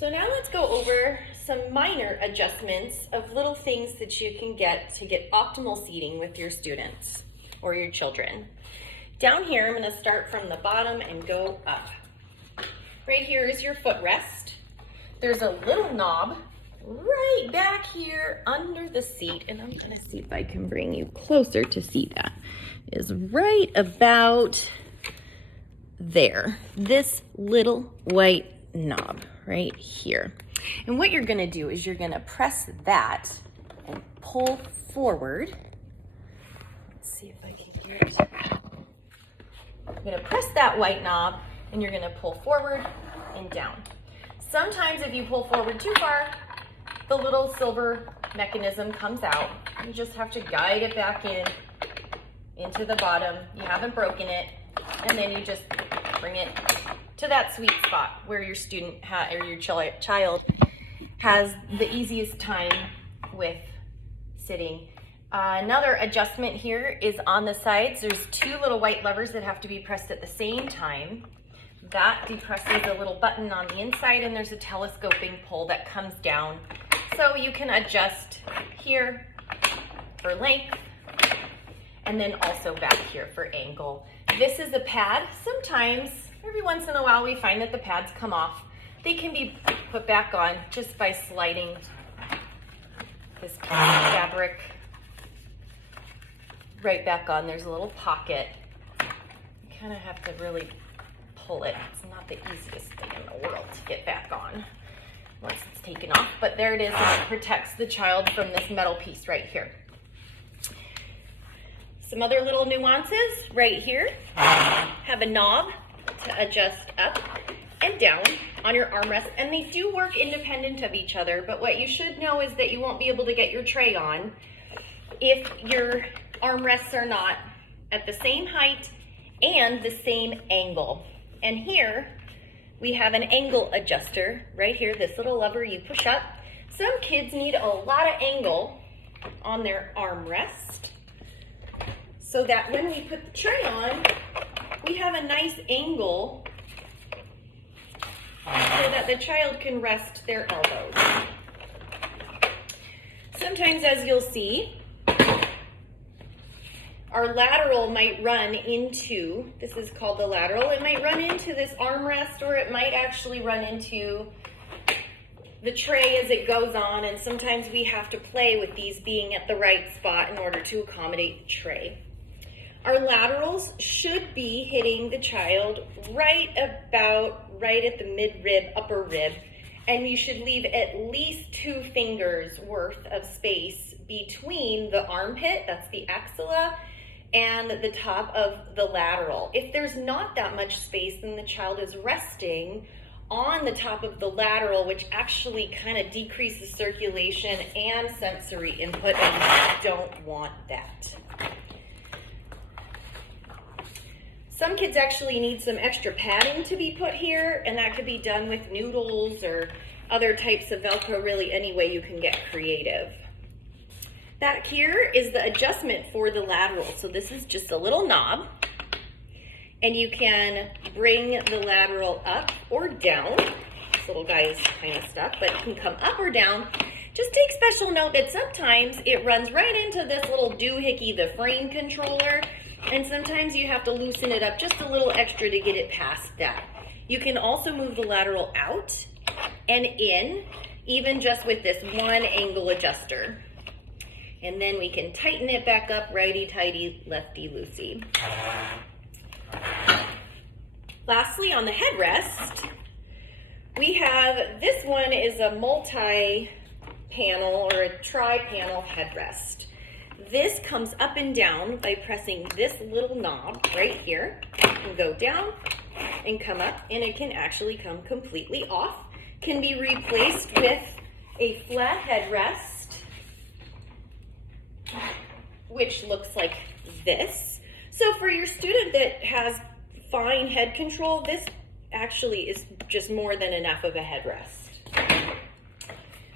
So now let's go over some minor adjustments of little things that you can get to get optimal seating with your students or your children. Down here, I'm going to start from the bottom and go up. Right here is your footrest. There's a little knob right back here under the seat, and I'm going to see if I can bring you closer to see that. It is right about there. This little white knob right here. And what you're going to do is you're going to press that and pull forward. Let's see if I can get it. You're going to press that white knob and you're going to pull forward and down. Sometimes if you pull forward too far, the little silver mechanism comes out. You just have to guide it back into the bottom. You haven't broken it, and then you just bring it to that sweet spot where your student or your child has the easiest time with sitting. Another adjustment here is on the sides. There's two little white levers that have to be pressed at the same time. That depresses a little button on the inside, and there's a telescoping pole that comes down. So you can adjust here for length, and then also back here for angle. This is a pad. Sometimes, every once in a while, we find that the pads come off. They can be put back on just by sliding this piece of fabric right back on. There's a little pocket. You kind of have to really pull it. It's not the easiest thing in the world to get back on once it's taken off, but there it is, and it protects the child from this metal piece right here. Some other little nuances right here. Have a knob to adjust up and down on your armrest, and they do work independent of each other, but what you should know is that you won't be able to get your tray on if your armrests are not at the same height and the same angle. And here we have an angle adjuster right here, this little lever you push up. Some kids need a lot of angle on their armrest so that when we put the tray on, we have a nice angle so that the child can rest their elbows. Sometimes, as you'll see, our lateral might run into, this is called the lateral, it might run into this armrest, or it might actually run into the tray as it goes on, and sometimes we have to play with these being at the right spot in order to accommodate the tray. Our laterals should be hitting the child right at the mid-rib, upper rib, and you should leave at least 2 fingers worth of space between the armpit, that's the axilla, and the top of the lateral. If there's not that much space, then the child is resting on the top of the lateral, which actually kind of decreases circulation and sensory input, and you don't want that. Some kids actually need some extra padding to be put here, and that could be done with noodles or other types of Velcro, really any way you can get creative. Back here is the adjustment for the lateral. So this is just a little knob, and you can bring the lateral up or down. This little guy is kind of stuck, but it can come up or down. Just take special note that sometimes it runs right into this little doohickey, the frame controller, and sometimes you have to loosen it up just a little extra to get it past that. You can also move the lateral out and in, even just with this one angle adjuster. And then we can tighten it back up, righty-tighty, lefty-loosey. Lastly, on the headrest, we have, this one is a multi-panel or a tri-panel headrest. This comes up and down by pressing this little knob right here. It can go down and come up, and it can actually come completely off. Can be replaced with a flat headrest, which looks like this. So for your student that has fine head control, this actually is just more than enough of a headrest.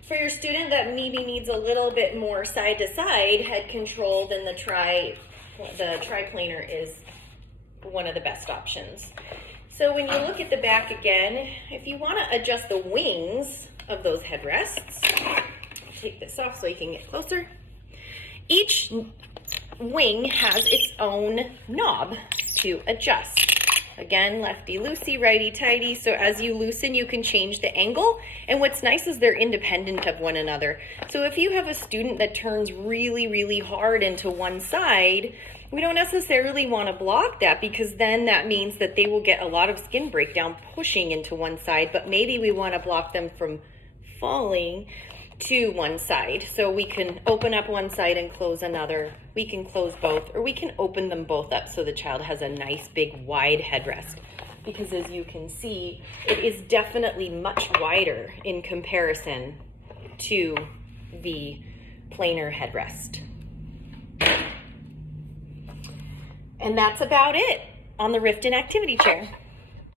For your student that maybe needs a little bit more side-to-side head control, then the triplanar is one of the best options. So when you look at the back again, if you want to adjust the wings of those headrests, take this off so you can get closer. Each wing has its own knob to adjust. Again, lefty loosey, righty tighty. So as you loosen, you can change the angle. And what's nice is they're independent of one another. So if you have a student that turns really, really hard into one side, we don't necessarily want to block that, because then that means that they will get a lot of skin breakdown pushing into one side, but maybe we want to block them from falling to one side. So we can open up one side and close another. We can close both, or we can open them both up so the child has a nice big wide headrest. Because as you can see, it is definitely much wider in comparison to the plainer headrest. And that's about it on the Rifton activity chair.